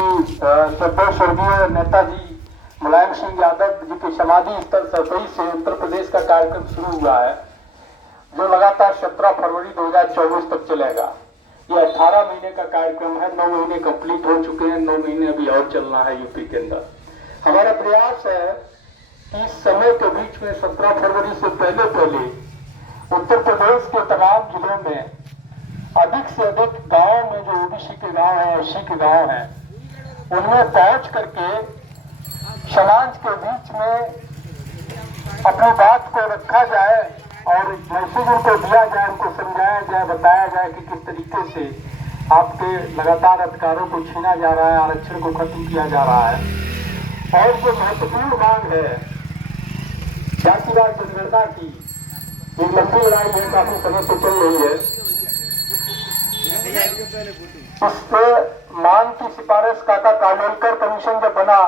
श्रद्धेय स्वर्गीय नेताजी मुलायम सिंह यादव जी के समाधि स्थल सतई से उत्तर प्रदेश का कार्यक्रम शुरू हुआ है, जो लगातार 17 फरवरी 2024 तक चलेगा। ये 18 महीने का कार्यक्रम है। 9 महीने कंप्लीट हो चुके हैं, 9 महीने अभी और चलना है यूपी के अंदर। हमारा प्रयास है कि इस समय के बीच में 17 फरवरी से पहले उत्तर प्रदेश के तमाम जिलों में अधिक से अधिक गांव में जो ओबीसी के गांव हैं, एससी के गांव हैं, उनमें पहुंच करके समाज के बीच में अपनी बात को रखा जाए और मैसेज उनको दिया जाए, उनको समझाया जाए, बताया जाए कि किस तरीके से आपके लगातार अधिकारों को छीना जा रहा है, आरक्षण को खत्म किया जा रहा है। और जो महत्वपूर्ण मांग है जातिवाद जनगणना की, एक लंबी लड़ाई है, काफी समय से चल रही है। उस मांग की सिफारिश काका कालेलकर कमीशन जब बना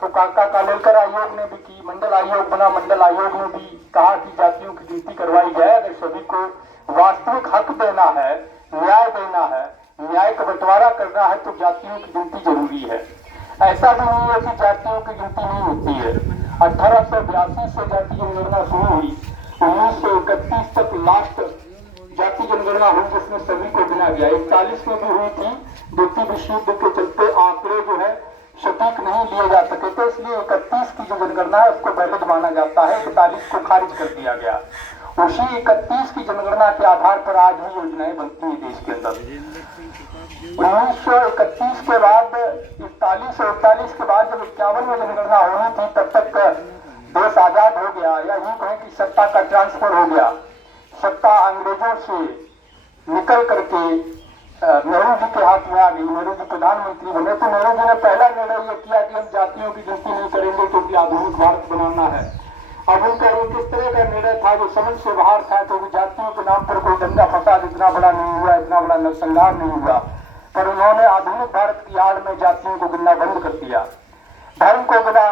तो काका कालेलकर आयोग ने भी की, मंडल आयोग बना, मंडल आयोग ने भी कहा कि जातियों की गिनती करवाई जाए। अगर सभी को वास्तविक हक देना है, न्याय देना है, न्याय का बंटवारा करना है तो जातियों की गिनती जरूरी है। ऐसा भी नहीं है कि जातियों की गिनती नहीं होती है। 1882 से जाति जनगणना शुरू हुई, 1931 तक लास्ट जाति जनगणना हुई जिसमें सभी को गिना गया। 41 में भी हुई थी, द्वितीय विश्व युद्ध के चलते आंकड़े जो है सटीक नहीं लिए जा सके थे, इसलिए 31 की जो जनगणना है उसको वैलिड माना जाता है। 41 को खारिज कर दिया गया। उसी 31 की जनगणना के आधार पर आज भी योजनाएं बनती है देश के अंदर। 1931 के बाद 41 और 41 के बाद जब 51 में जनगणना होनी थी तब तक देश आजाद हो गया, या यूं कहें कि सत्ता का ट्रांसफर हो गया। सत्ता अंग्रेजों से निकल करके नेहरू जी के हाथ में आ गई। नेहरू जी प्रधानमंत्री बने तो नेहरू जी ने पहला निर्णय यह किया कि हम जातियों की गिनती नहीं करेंगे क्योंकि आधुनिक भारत बनाना है। अब उनका एक इस तरह का निर्णय था जो समझ से बाहर था, तो जातियों के नाम पर कोई दंगा फसाद इतना बड़ा नहीं हुआ, इतना बड़ा नरसंहार नहीं हुआ, पर उन्होंने आधुनिक भारत की आड़ में जातियों को गिनना बंद कर दिया। धर्म को गिना,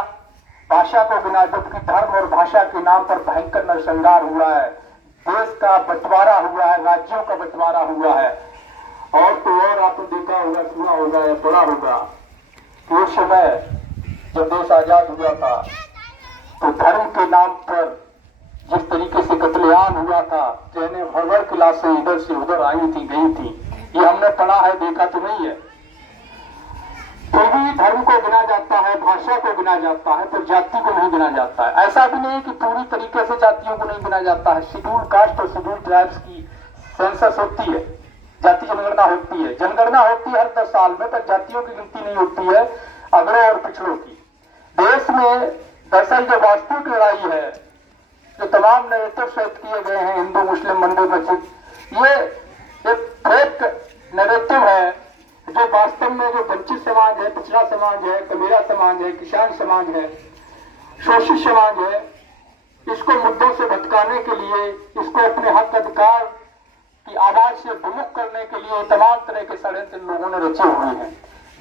भाषा को गिना, जबकि धर्म और भाषा के नाम पर भयंकर नरसंहार हुआ है। देश का बंटवारा हुआ है, राज्यों का बंटवारा हुआ है। और तो और आपने देखा होगा, सुना होगा या पढ़ा होगा कि उस समय जब देश आजाद हुआ था तो धर्म के नाम पर जिस तरीके से कत्लेआम हुआ था, ट्रेनें भर की लाशें इधर से उधर आई थी, गई थी, ये हमने पढ़ा है, देखा तो नहीं है। फिर भी धर्म को गिना जाता है, भाषा को गिना जाता है, पर जाति को नहीं गिना जाता है। ऐसा भी नहीं कि पूरी तरीके से जातियों को नहीं गिना जाता है। शेड्यूल कास्ट और शेड्यूल ट्राइब्स की सेंसस होती है, जाति जनगणना होती है। जनगणना होती है हर 10 साल में, पर जातियों की गिनती नहीं होती है, अगड़ों और पिछड़ों की। देश में दरअसल जो वास्तविक लड़ाई है, जो तमाम नैरेटिव सेट किए गए हैं, हिंदू मुस्लिम मंदिर मस्जिद, ये एक फेक नैरेटिव है जो वास्तव में जो वंचित समाज है, पिछड़ा समाज है, कमेरा समाज है, किसान समाज है, शोषित समाज है, इसको मुद्दों से भटकाने के लिए, इसको अपने हक अधिकार की आवाज से विमुख करने के लिए तमाम तरह के षड्यंत्र लोगों ने रचे हुए हैं।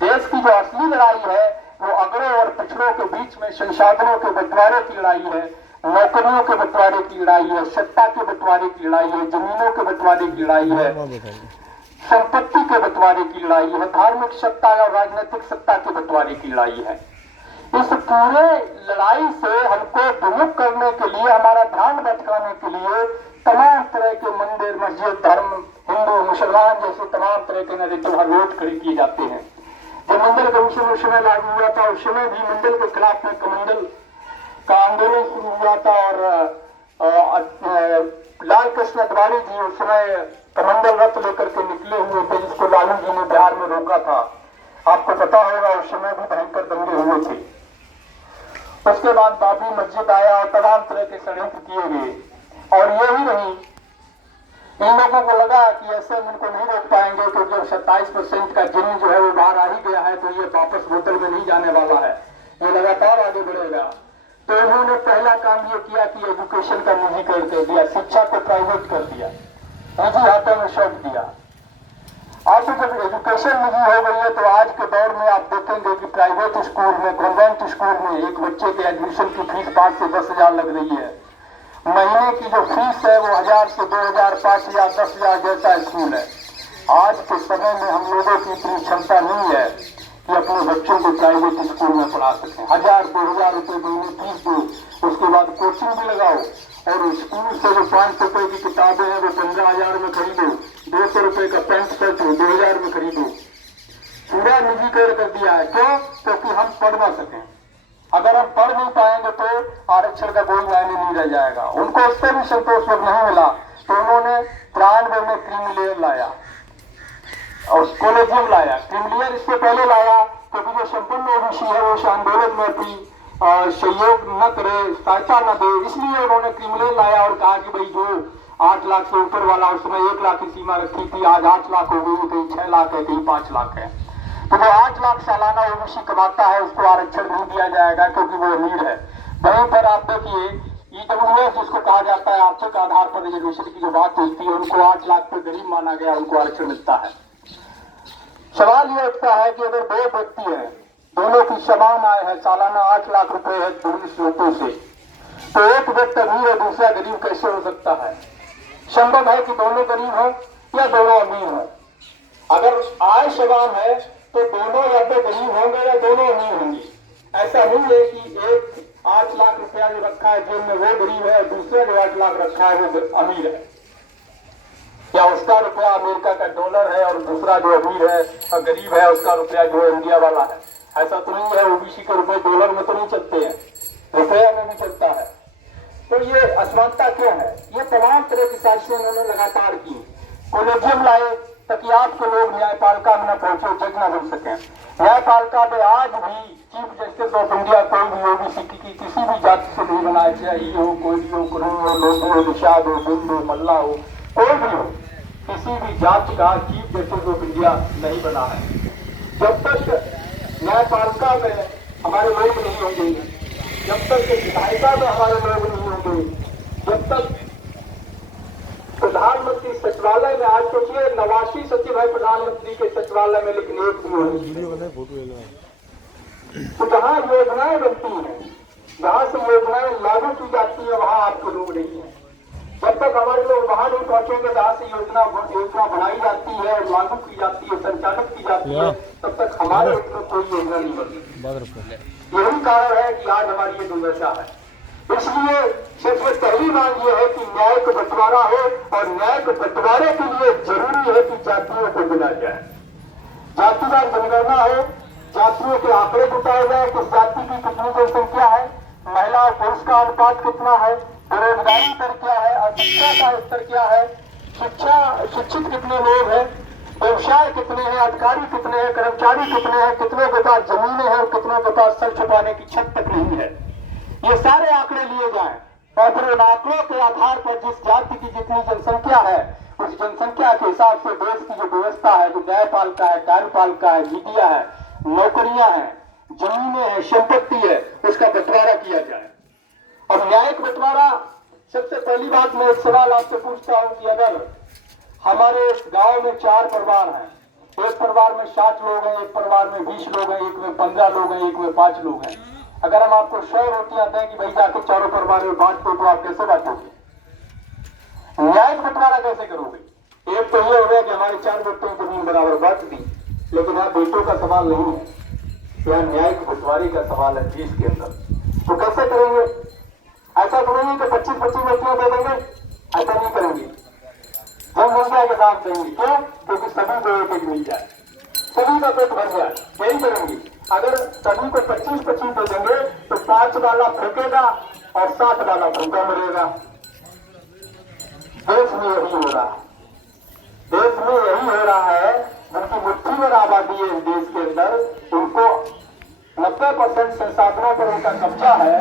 देश की जो असली लड़ाई है वो अगड़ों और पिछड़ों के बीच में संसाधनों के बंटवारे की लड़ाई है, नौकरियों के बंटवारे की लड़ाई है, सत्ता के बंटवारे की लड़ाई है, जमीनों के बंटवारे की लड़ाई है, संपत्ति के बंटवारे की लड़ाई है, धार्मिक सत्ता और राजनीतिक सत्ता के बंटवारे की लड़ाई है। इस पूरे लड़ाई से हमको विमुख करने के लिए, हमारा ध्यान भटकाने के लिए तमाम तरह के मंदिर मस्जिद, धर्म, हिंदू मुसलमान जैसे तमाम तरह के नैरेटिव हर रोज खड़े किए जाते हैं। जब मंडल कमीशन उस समय लागू हुआ था, उस समय भी मंडल के खिलाफ में कमंडल का आंदोलन शुरू हुआ था और लाल कृष्ण अडवाणी जी उस समय कमंडल रथ लेकर के निकले हुए थे, जिसको लालू जी ने बिहार में रोका था। आपको पता होगा उस समय भी भयंकर दंगे हुए थे। उसके बाद बाबरी मस्जिद आया और तमाम तरह के षड्यंत्र किए गए। और यही नहीं, इन लोगों को लगा कि ऐसे हम इनको नहीं रोक पाएंगे क्योंकि अब 27% का जिन जो है वो बाहर आ ही गया है, तो ये वापस बोतल में नहीं जाने वाला है, ये लगातार आगे बढ़ेगा। तो इन्होंने पहला काम ये किया कि एजुकेशन का निजीकरण कर दिया, शिक्षा को प्राइवेट कर दिया, निजी हाथों में सौंप दिया। आज जब एजुकेशन निजी हो गई है तो आज के दौर में आप देखेंगे कि प्राइवेट स्कूल में, कॉन्वेंट स्कूल में एक बच्चे के एडमिशन की फीस 5 से 10 हजार लग रही है। महीने की जो फीस है वो 1000 से 2000, 5000, 10,000 जैसा स्कूल है। आज के समय में हम लोगों की इतनी क्षमता नहीं है कि अपने बच्चों को प्राइवेट स्कूल में पढ़ा सकें। 1000-2000 रुपये महीने फीस दो, उसके बाद कोचिंग भी लगाओ, और स्कूल से जो 500 रुपये की किताबें हैं वो 15,000 में खरीदो, 200 रुपये का पेंट शर्ट 2000 में खरीदो। पूरा निजीकरण कर दिया है। क्यों? क्योंकि हम पढ़ ना सकें। अगर हम पढ़ नहीं पाएंगे तो आरक्षण का कोई मायने नहीं रह जाएगा। उनको उससे भी संतोष नहीं मिला तो उन्होंने 93 में क्रीमिलेयर लाया और कॉलेजियम लाया। क्रीमिलेयर इससे पहले लाया क्योंकि जो संपन्न ओबीसी है वो इस आंदोलन में अपनी सहयोग न करे, सहायता न दे, इसलिए उन्होंने क्रीमिलेयर लाया और कहा कि भाई जो 8 लाख से ऊपर वाला, उस समय 1 लाख की सीमा रखी थी, आज 8 लाख हो गई, कहीं 6 लाख है, कहीं 5 लाख है। तो जो 8 लाख सालाना ओबीसी कमाता है उसको आरक्षण नहीं दिया जाएगा क्योंकि वो अमीर है। वहीं पर आप देखिए ईडब्ल्यूएस जिसको कहा जाता है आर्थिक आधार पर रिजर्वेशन की जो बात होती है, उनको 8 लाख पे गरीब माना गया, उनको आरक्षण मिलता है। सवाल ये उठता है कि अगर 2 व्यक्ति हैं, दोनों की समान आय है, सालाना 8 लाख रुपए है 19 लोगों से, तो एक व्यक्ति अमीर है दूसरा गरीब कैसे हो सकता है? संभव है कि दोनों गरीब हो या दोनों अमीर हो। अगर आय समान है तो दोनों या तो गरीब होंगे या दोनों अमीर होंगे। ऐसा नहीं है कि एक 8 लाख रुपया जो रखा है जेब में वो गरीब है और दूसरा जो 8 लाख रखा है वो अमीर है, या उसका रुपया अमेरिका का डॉलर है और दूसरा जो अमीर है और गरीब है उसका रुपया जो है इंडिया वाला है। ऐसा तो नहीं है। ओबीसी के रुपए डॉलर में तो नहीं चलते हैं, रुपया में भी चलता है। तो ये असमानता क्यों है? ये तमाम तरह की साजिशें उन्होंने लगातार की। कॉलेजियम लाए ताकि आपके लोग न्यायपालिका में न पहुंचे, जज न बन सके। न्यायपालिका में आज भी चीफ जस्टिस ऑफ इंडिया कोई भी ओबीसी की किसी भी जाति से नहीं बनाया, चाहे ये हो, कोई भी हो, कुरु हो, लोधो हो, निषाद हो, बिंद हो, मल्ला हो, कोई भी हो, किसी भी जाति का चीफ जस्टिस ऑफ इंडिया नहीं बना है। जब तक न्यायपालिका में हमारे लोग नहीं होंगे, जब तक विधायिका में हमारे लोग नहीं होंगे, जब तक प्रधानमंत्री सचिवालय में, आज सोचिए 89 सचिव है प्रधानमंत्री के सचिवालय में, लेकिन एक भी नहीं। तो जहाँ योजनाएं बनती हैं, जहाँ से योजनाएं लागू की जाती है, वहाँ आपके लोग नहीं है। जब तक हमारे लोग वहाँ नहीं पहुंचेंगे जहाँ से योजना बनाई जाती है और लागू की जाती है, संचालित की जाती है, तब तक हमारे ऊपर कोई योजना नहीं बनती। यही कारण है कि आज हमारी ये दुर्दशा है। इसलिए सबसे पहली मांग यह है कि न्याय का बंटवारा हो, और न्याय के बंटवारे के लिए जरूरी है कि जातियों को गिना जाए, जातिवार जनगणना हो, जातियों के आंकड़े जुटाए जाए, किस जाति की कितनी जनसंख्या है, महिला और पुरुष का अनुपात कितना है, बेरोजगारी दर क्या है, अशिक्षा का स्तर क्या है, शिक्षित कितने लोग हैं, व्यवसाय कितने हैं, अधिकारी कितने हैं, कर्मचारी कितने हैं, कितनों के पास जमीनें हैं और कितनों के पास सर छुपाने की छत तक नहीं है। ये सारे आंकड़े लिए जाएं और फिर उन आंकड़ों के आधार पर जिस जाति की जितनी जनसंख्या है उस जनसंख्या के हिसाब से देश की जो व्यवस्था है, जो न्यायपालिका है, कार्यपालिका है, मीडिया है, नौकरियां हैं, जमीनें हैं, संपत्ति है, उसका बंटवारा किया जाए। अब न्यायिक बंटवारा, सबसे पहली बात मैं एक सवाल आपसे पूछता हूं कि अगर हमारे गांव में 4 परिवार हैं, एक परिवार में 60 लोग हैं, एक परिवार में 20 लोग हैं, एक में 15 लोग हैं, एक में 5 लोग हैं, अगर हम आपको 100 रोटियां दें कि भाई जाके चारों परिवार में बांट दो, तो आप कैसे बांटोगे? न्यायिक बंटवारा कैसे करोगे? एक तो ये हो गया कि हमारे 4 बेटों की जमीन बराबर बांट दी, लेकिन यहाँ बेटों का सवाल नहीं है, यहाँ न्यायिक बंटवारे का सवाल है देश के अंदर। तो कैसे करेंगे? ऐसा तो नहीं कि 25-25 बेटियां दे देंगे, ऐसा नहीं करेंगे। जनसंख्या के साथ देंगे। क्यों? क्योंकि सभी को एक मिल जाए, सभी का पेट भर जाए, यही करेंगे। अगर सभी को 25-25 दे देंगे तो 5 वाला फेंकेगा और 7 वाला भूखा मरेगा। देश में यही हो रहा है, देश में यही हो रहा है। जिनकी मुट्ठी में आबादी है इस देश के अंदर, उनको 90% संसाधनों पर उनका कब्जा है,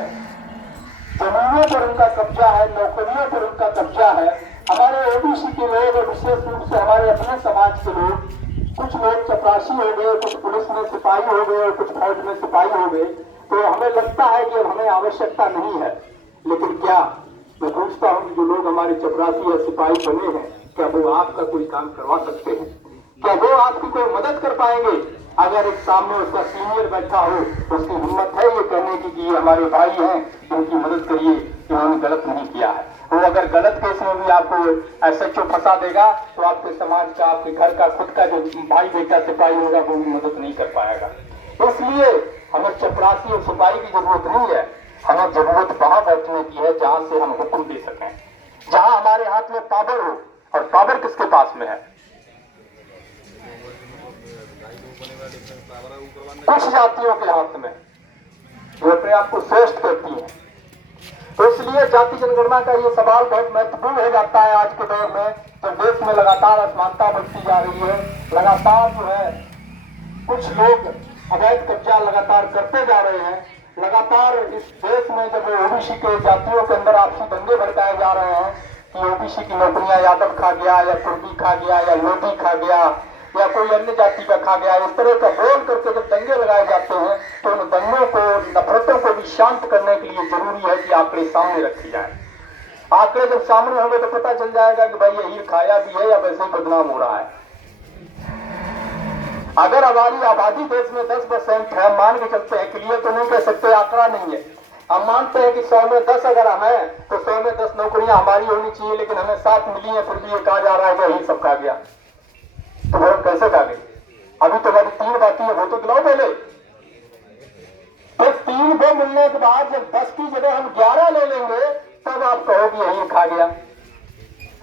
जमीनों पर उनका कब्जा है, नौकरियों पर उनका कब्जा है। हमारे ओबीसी के लोग और विशेष रूप से हमारे अपने समाज के लोग, कुछ लोग चपरासी हो गए, कुछ पुलिस में सिपाही हो गए और कुछ फौज में सिपाही हो गए, तो हमें लगता है कि अब हमें आवश्यकता नहीं है। लेकिन क्या मैं पूछता हूं कि जो लोग हमारे चपरासी या सिपाही बने हैं, क्या वो आपका कोई काम करवा सकते हैं? क्या वो आपकी कोई मदद कर पाएंगे? अगर एक सामने उसका सीनियर बैठा हो तो उसकी हिम्मत है ये कहने की कि ये हमारे भाई हैं, उनकी मदद करिए, उन्होंने गलत नहीं किया है। वो अगर गलत केस में भी आपको एसएचओ फंसा देगा तो आपके समाज का, आपके घर का, खुद का जो भाई बेटा सिपाही होगा वो भी मदद नहीं कर पाएगा। इसलिए हमें चपरासी और सिपाही की जरूरत नहीं है, हमें जरूरत वहां बैठने की है जहां से हम हुक्म दे सकें, जहां हमारे हाथ में पावर हो। और पावर किसके पास में है? कुछ जातियों के हाथ में, जो अपने आप को श्रेष्ठ करती हैं। तो इसलिए जाति जनगणना का ये सवाल बहुत महत्वपूर्ण हो जाता है आज के दौर में, जब देश में लगातार असमानता बढ़ती जा रही है, लगातार जो है कुछ लोग अवैध कब्जा लगातार करते जा रहे हैं, लगातार इस देश में जब ओबीसी के जातियों के अंदर आपसी दंगे भड़काए जा रहे हैं कि ओबीसी की नौकरियां यादव खा गया या कुर्मी खा गया या लोधी खा गया या कोई अन्य जाति का खा गया, इस तरह का बोल करके जब दंगे लगाए जाते हैं तो उन दंगों को, नफरतों को भी शांत करने के लिए जरूरी है कि आंकड़े सामने रखे जाए। आंकड़े जब सामने होंगे तो पता चल जाएगा कि भाई ये हीर खाया भी है या वैसे ही बदनाम हो रहा है। अगर हमारी आबादी देश में 10% है, मान के चलते हैं, क्लियर तो नहीं कह सकते, आंकड़ा नहीं है, हम मानते हैं कि 100 में 10 अगर हम हैं तो 100 में 10 नौकरियां हमारी होनी चाहिए, लेकिन हमें 7 मिली है, फिर भी ये कहा जा रहा है कि यही सब खा गया। तो वो कैसे खा गए? अभी तो हमारी 3 बाकी है, वो तो दिलाओ पहले। फिर 3 वो मिलने के बाद जब 10 की जगह हम 11 ले लेंगे तब आप कहोगे यही खा गया।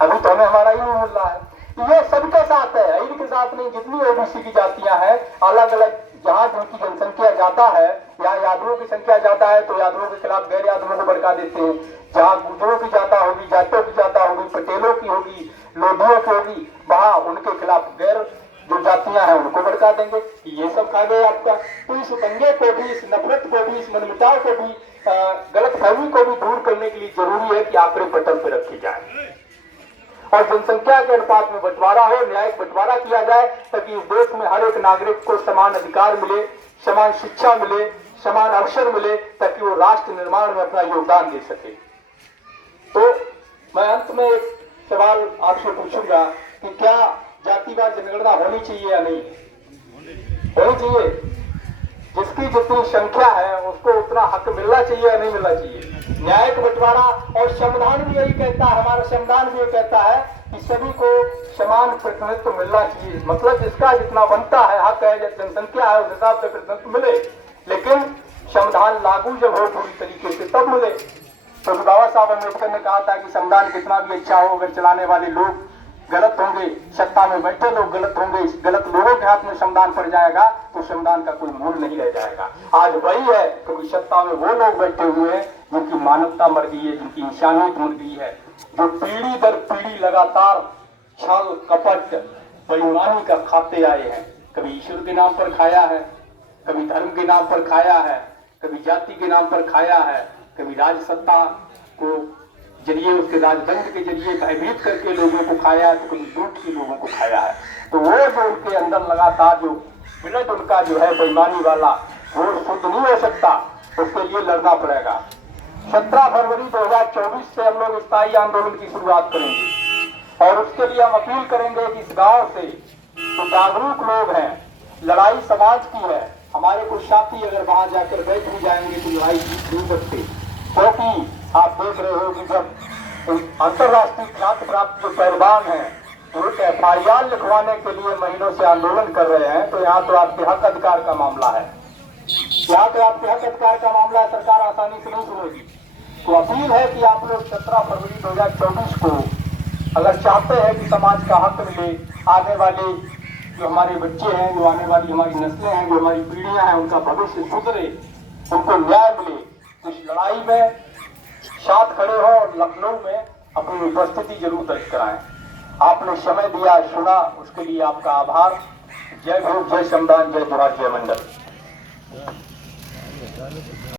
अभी तो हमें हमारा ही नहीं मिल रहा है। ये सबके साथ है, ईद के साथ नहीं। जितनी ओबीसी की जातियां हैं, अलग अलग जहां जिनकी जनसंख्या ज्यादा है या यादवों की संख्या ज्यादा है तो यादवों के खिलाफ गैर यादवों को भड़का देते हैं। जहां गुर्जरों की ज्यादा होगी, जाटों की ज्यादा होगी, पटेलों की होगी, लोधियों की होगी, वहां उनके खिलाफ गैर जो जातियां हैं उनको भड़का देंगे। ये सब खा गए आपका। तो इस दंगे को भी, इस नफरत को भी, इस मनमुटाव को भी, गलत फहमी को भी दूर करने के लिए जरूरी है कि आंकड़े पटल पर रखे जाए और जनसंख्या के अनुपात में बंटवारा हो, न्यायिक बंटवारा किया जाए, ताकि इस देश में हर एक नागरिक को समान अधिकार मिले, समान शिक्षा मिले, समान अवसर मिले, ताकि वो राष्ट्र निर्माण में अपना योगदान दे सके। तो मैं अंत में एक सवाल आपसे पूछूंगा कि क्या जातिवाद जनगणना होनी चाहिए या नहीं होनी चाहिए? जिसकी जितनी संख्या है उसको उतना हक मिलना चाहिए या नहीं मिलना चाहिए? न्यायिक बंटवारा, और संविधान भी यही कहता है, हमारा संविधान भी ये कहता है कि सभी को समान प्रतिनिधित्व मिलना चाहिए। मतलब जिसका जितना बनता है, हक है, जनसंख्या है, उस हिसाब से प्रतिनिधित्व मिले, लेकिन संविधान लागू जब हो पूरी तरीके से तब मिले। तो बाबा साहब अम्बेडकर ने कहा था कि संविधान कितना भी अच्छा हो, अगर चलाने वाले लोग गलत होंगे, सत्ता में बैठे लोग गलत होंगे, गलत लोगों के हाथ में संविधान पड़ जाएगा तो संविधान का कोई मूल नहीं रह जाएगा। आज वही है, क्योंकि सत्ता में वो लोग बैठे हुए हैं जिनकी मानवता मर गई है, जिनकी इंसानियत मर गई है, जो पीढ़ी दर पीढ़ी लगातार छल कपट बेईमानी का खाते आए हैं। कभी ईश्वर के नाम पर खाया है, कभी धर्म के नाम पर खाया है, कभी जाति के नाम पर खाया है, कभी राज सत्ता को जरिए, उसके राजदंड के जरिए भयभीत करके लोगों को खाया है, तो कभी लूट के लोगों को खाया है। तो वो जो उनके अंदर लगातार जो ब्लड उनका जो है बेईमानी वाला, वो शुद्ध नहीं हो सकता, उसके लिए लड़ना पड़ेगा। 17 फरवरी 2024 से हम लोग स्थायी आंदोलन की शुरुआत करेंगे और उसके लिए हम अपील करेंगे कि इस गांव से जो जागरूक लोग हैं, लड़ाई समाज की है, हमारे कुछ साथी अगर वहां जाकर बैठ भी जाएंगे तो लड़ाई जीत नहीं सकते, क्योंकि आप देख रहे हो कि जब अंतर्राष्ट्रीय ख्याति प्राप्त जो पहलवान हैं वो FIR लिखवाने के लिए महीनों से आंदोलन कर रहे हैं, तो यहाँ तो आपके हक अधिकार का मामला है, यहाँ तो आपके हक अधिकार का मामला है, सरकार आसानी से नहीं सुनेगी। तो अपील है कि आप लोग 17 फरवरी 2024 को अगर चाहते हैं कि समाज का हक मिले, आने वाले जो हमारे बच्चे हैं, जो आने वाली हमारी नस्लें हैं, जो हमारी पीढ़ियां हैं, उनका भविष्य सुधरे, उनको न्याय मिले, तो इस लड़ाई में साथ खड़े हो और लखनऊ में अपनी उपस्थिति जरूर दर्ज कराएं। आपने समय दिया, सुना, उसके लिए आपका आभार। जय भीम, जय संविधान, जय जोहार, जय मंडल।